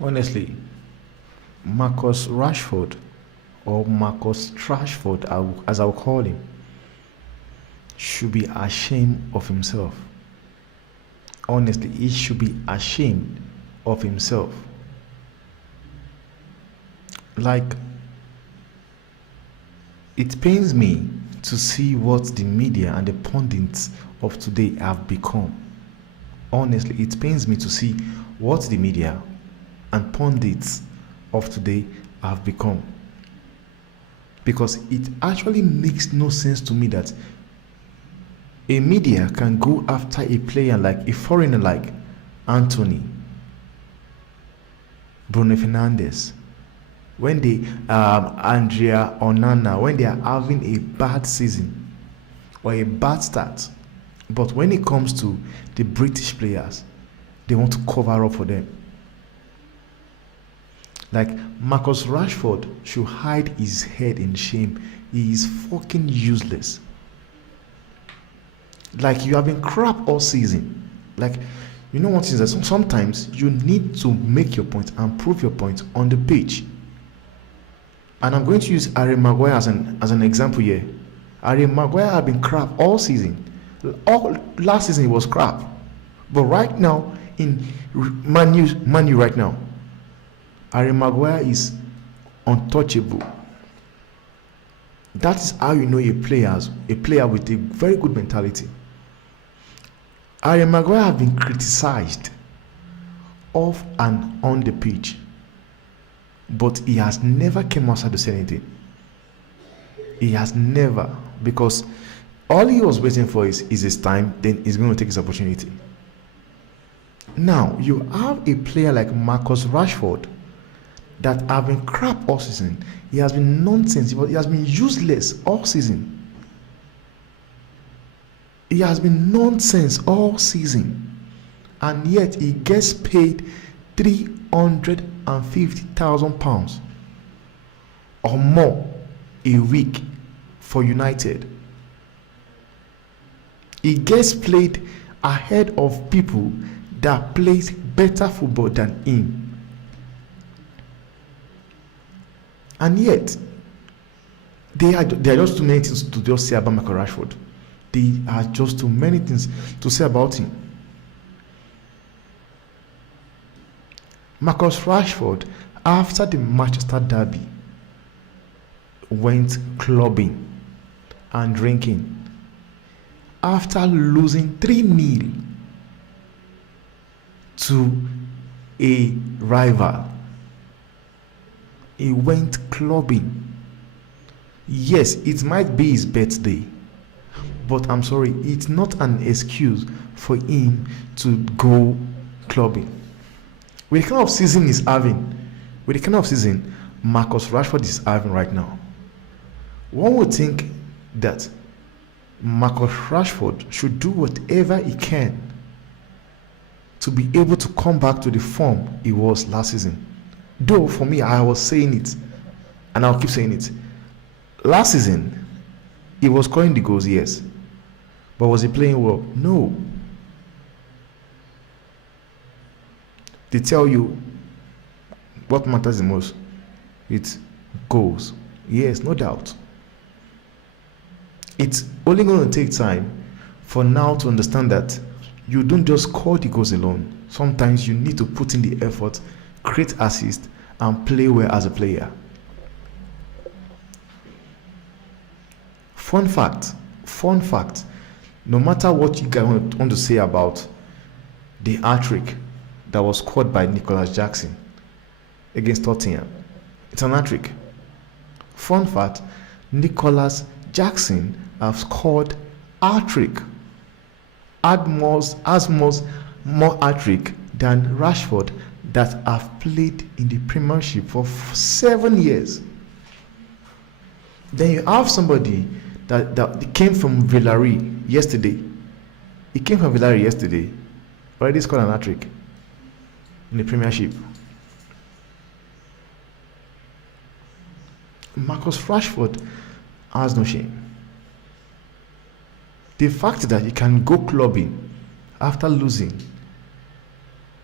Honestly, Marcus Rashford, or Marcus Trashford, as I'll call him, should be ashamed of himself. Honestly, he should be ashamed of himself. Like, it pains me to see what the media and the pundits of today have become. Honestly, it pains me to see what the media and pundits of today have become. Because it actually makes no sense to me that a media can go after a player like a foreigner like Anthony, Bruno Fernandes, when they Andrea Onana, when they are having a bad season or a bad start. But when it comes to the British players, they want to cover up for them. Like, Marcus Rashford should hide his head in shame. He is fucking useless. Like, you have been crap all season. Like, you know what is that sometimes you need to make your point and prove your point on the pitch. And I'm going to use Harry Maguire as an example here. Harry Maguire had been crap all season. All last season he was crap. But right now, in Man U right now, Harry Maguire is untouchable. That is how you know a player with a very good mentality. Harry Maguire has been criticized off and on the pitch, but he has never come outside to say anything. He has never, because all he was waiting for is his time, then he's going to take his opportunity. Now, you have a player like Marcus Rashford that have been crap all season. He has been nonsense. He has been useless all season. He has been nonsense all season. And yet he gets paid £350,000 or more a week for United. He gets played ahead of people that plays better football than him. And yet, there are just too many things to just say about Marcus Rashford. There are just too many things to say about him. Marcus Rashford, after the Manchester derby, went clubbing and drinking. After losing 3-0 to a rival, he went clubbing. Yes, it might be his birthday, but I'm sorry, it's not an excuse for him to go clubbing. With the kind of season he's having, with the kind of season Marcus Rashford is having right now, one would think that Marcus Rashford should do whatever he can to be able to come back to the form he was last season. Though for me, I was saying it, and I'll keep saying it. Last season, he was scoring the goals, yes. But was he playing well? No. They tell you what matters the most. It's goals. Yes, no doubt. It's only going to take time for now to understand that you don't just score the goals alone. Sometimes you need to put in the effort, create assist, and play well as a player. Fun fact, no matter what you guys want to say about the hat-trick that was scored by Nicholas Jackson against Tottenham, it's an hat-trick. Fun fact, Nicholas Jackson have scored hat-trick, more hat-trick than Rashford, that have played in the Premiership for 7 years. Then you have somebody that came from Villarreal yesterday. He came from Villarreal yesterday, already scored an hat-trick in the Premiership. Marcus Rashford has no shame. The fact that he can go clubbing after losing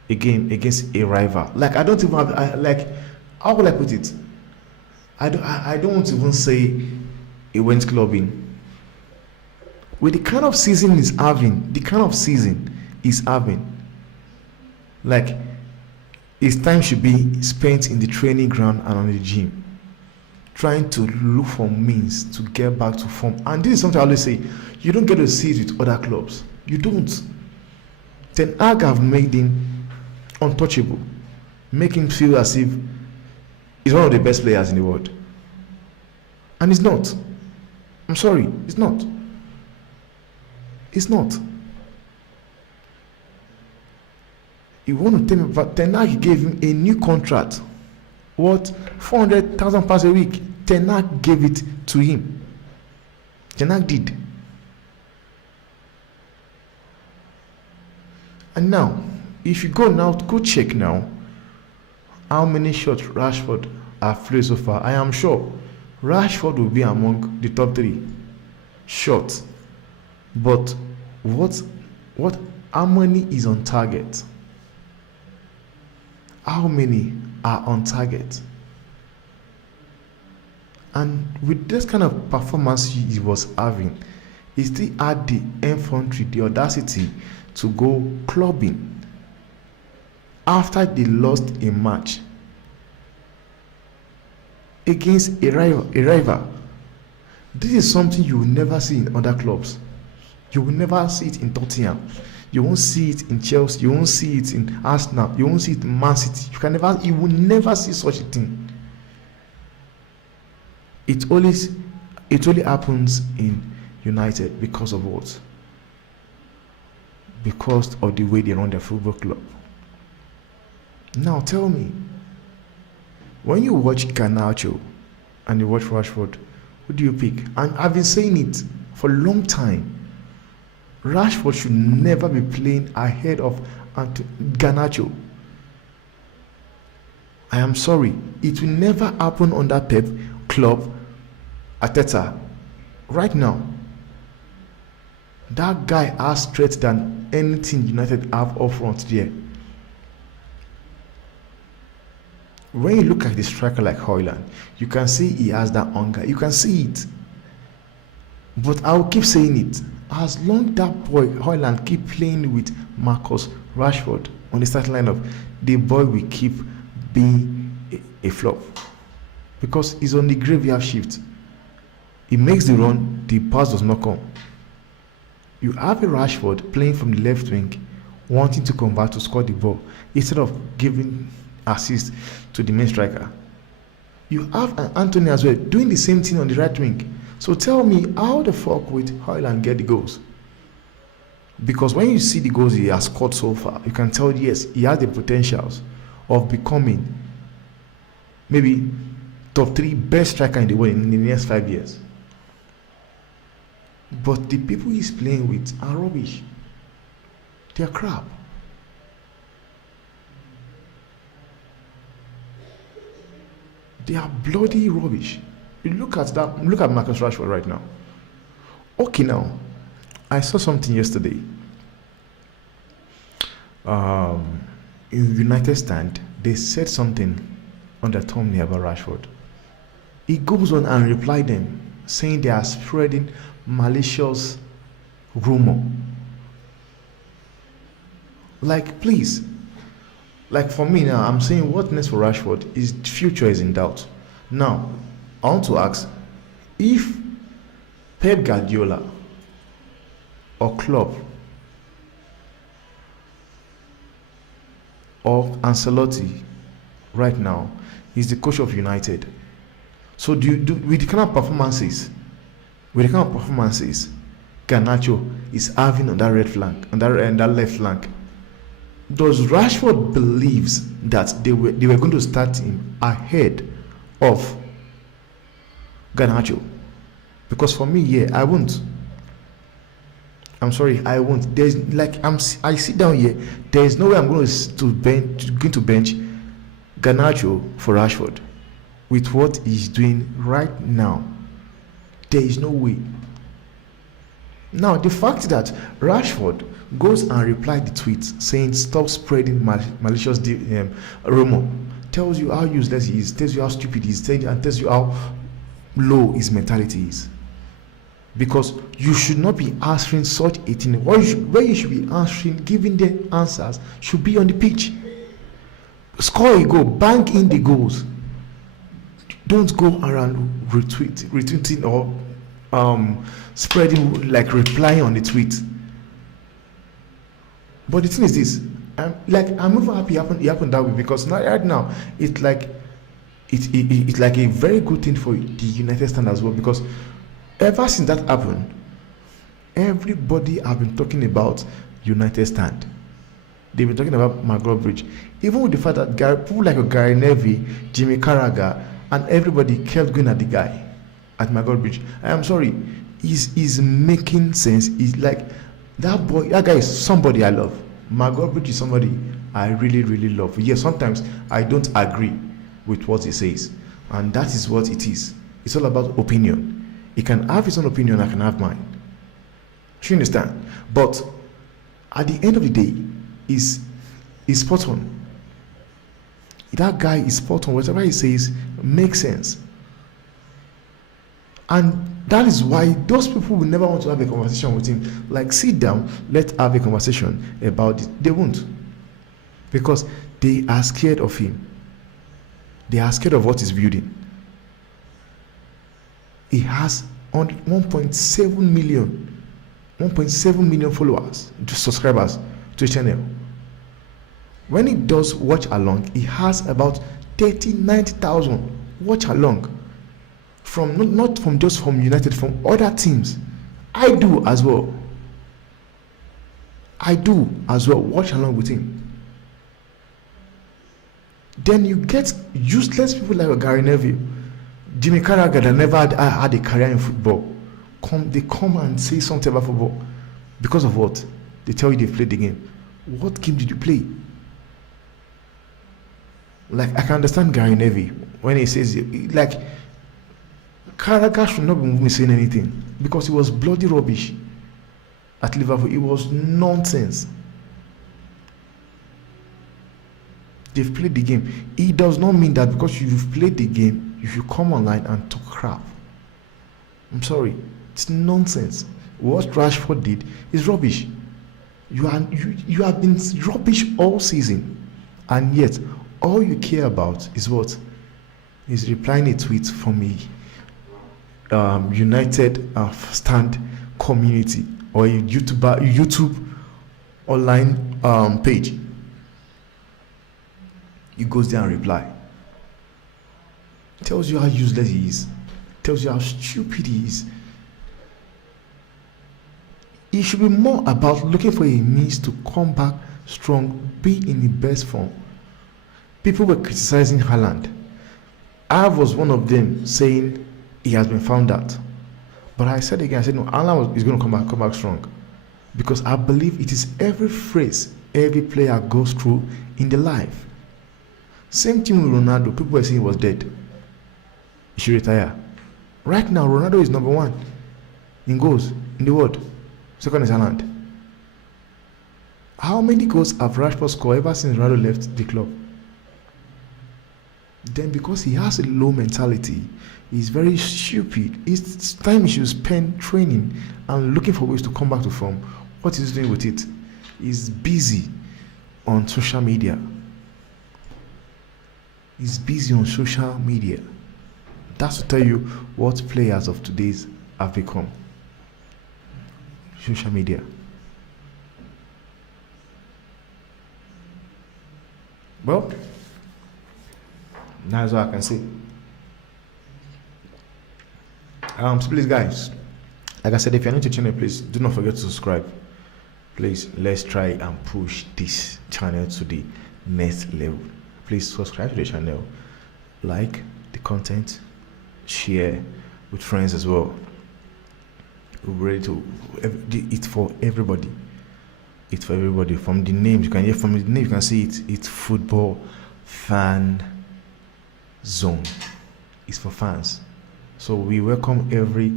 a game against a rival. Like I don't even have like how will I put it? I don't want to even say he went clubbing. With the kind of season he's having, like his time should be spent in the training ground and on the gym, trying to look for means to get back to form. And this is something I always say: you don't get to see it with other clubs. You don't. Ten Hag have made him untouchable, make him feel as if he's one of the best players in the world, and he's not. I'm sorry, he's not. It's not. He want to tell me, but Ten Hag gave him a new contract worth £400,000 a week. Ten Hag gave it to him. Ten Hag did. And now, if you go check now how many shots Rashford have played so far. I am sure Rashford will be among the top 3 shots. But how many is on target? How many are on target? And with this kind of performance he was having, he still had the infantry, the audacity to go clubbing after they lost a match against a rival. This is something you will never see in other clubs. You will never see it in Tottenham. You won't see it in Chelsea. You won't see it in Arsenal. You won't see it in Man City. You will never see such a thing. It only happens in United because of what? Because of the way they run their football club. Now tell me, when you watch Garnacho and you watch Rashford, who do you pick? And I've been saying it for a long time. Rashford should never be playing ahead of Garnacho. I am sorry, it will never happen on that Pep club Arteta. Right now, that guy has strength than anything United have up front there. When you look at the striker like Højlund, you can see he has that hunger. You can see it. But I will keep saying it. As long that boy Højlund keep playing with Marcus Rashford on the starting lineup, the boy will keep being a flop. Because he's on the graveyard shift. He makes the run, the pass does not come. You have a Rashford playing from the left wing, wanting to convert to score the ball, instead of giving assist to the main striker. You have an Anthony as well doing the same thing on the right wing. So tell me, how the fuck will Højlund get the goals? Because when you see the goals he has scored so far, you can tell, yes, he has the potentials of becoming maybe top 3 best striker in the world in the next 5 years. But the people he's playing with are rubbish. They're crap. They are bloody rubbish. You look at Marcus Rashford right now. Okay, now, I saw something yesterday. In United Stand, they said something on the thumbnail about Rashford. He goes on and replied them, saying they are spreading malicious rumor. Like, please. Like, for me now, I'm saying what next for Rashford? His future is in doubt. Now, I want to ask, if Pep Guardiola or Klopp or Ancelotti right now is the coach of United, so with the kind of performances Garnacho is having on that red flank, on that left flank, does Rashford believes that they were going to start him ahead of Garnacho? Because for me, yeah, I won't. I'm sorry, I won't. There's like I sit down here. There is no way I'm going to bench Garnacho for Rashford with what he's doing right now. There is no way. Now, the fact that Rashford goes and replied the tweet saying stop spreading malicious rumor tells you how useless he is, tells you how stupid he is, and tells you how low his mentality is. Because you should not be answering such a thing. Where you should be answering, giving the answers, should be on the pitch. Score a goal, bang in the goals. Don't go around retweeting or spreading, like replying on the tweet. But the thing is this, I'm even happy it happened that way, because right now it's like it's like a very good thing for the United stand as well, because ever since that happened, everybody have been talking about United stand. They've been talking about Magog Bridge, even with the fact that people like Gary Neville, Jimmy Carragher, and everybody kept going at the guy at Magog Bridge. I am sorry, he's making sense. He's like that guy is somebody I love. Magog Bridge is somebody I really, really love. Yes, sometimes I don't agree with what he says, and that is what it is. It's all about opinion. He can have his own opinion, I can have mine. Do you understand? But at the end of the day, he's spot on. That guy is spot on. Whatever he says makes sense. And that is why those people will never want to have a conversation with him. Like, sit down, let's have a conversation about it. They won't. Because they are scared of him. They are scared of what he's building. He has 1.7 million followers, subscribers to his channel. When he does watch along, he has about 90,000 watch along. From not from just from United, from other teams. I do as well. Watch along with him. Then you get useless people like Gary Neville, Jimmy Carragher, that never had a career in football. They come and say something about football. Because of what? They tell you they played the game. What game did you play? Like, I can understand Gary Neville when he says, like, Carragher should not be saying anything, because it was bloody rubbish at Liverpool. It was nonsense. They've played the game. It does not mean that because you've played the game, you should come online and talk crap. I'm sorry. It's nonsense. What Trashford did is rubbish. You have been rubbish all season, and yet all you care about is what? Is replying a tweet from a United stand community or a YouTube online page. He goes there and reply. Tells you how useless he is. Tells you how stupid he is. It should be more about looking for a means to come back strong, be in the best form. People were criticizing Haaland. I was one of them saying he has been found out. But I said again, no, Haaland is going to come back strong. Because I believe it is every phrase every player goes through in the life. Same thing with Ronaldo. People were saying he was dead. He should retire. Right now, Ronaldo is number 1 in goals in the world. Second is Haaland. How many goals have Rashford scored ever since Ronaldo left the club? Then because he has a low mentality, he's very stupid. It's time he should spend training and looking for ways to come back to form. What he's doing with it? He's busy on social media. He's busy on social media. That's to tell you what players of today's have become. Social media. Well, that's all I can say. So please, guys, like I said, if you're new to the channel, please do not forget to subscribe. Please, let's try and push this channel to the next level. Please subscribe to the channel, like the content, share with friends as well. We're ready to it's for everybody. It's for everybody. From the names you can hear, from the name you can see it. It's football fan zone. It's for fans. So we welcome every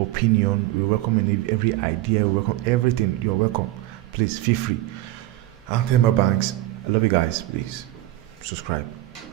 opinion. We welcome every idea. We welcome everything. You're welcome. Please feel free. I'm Temba Banks. I love you guys. Please subscribe.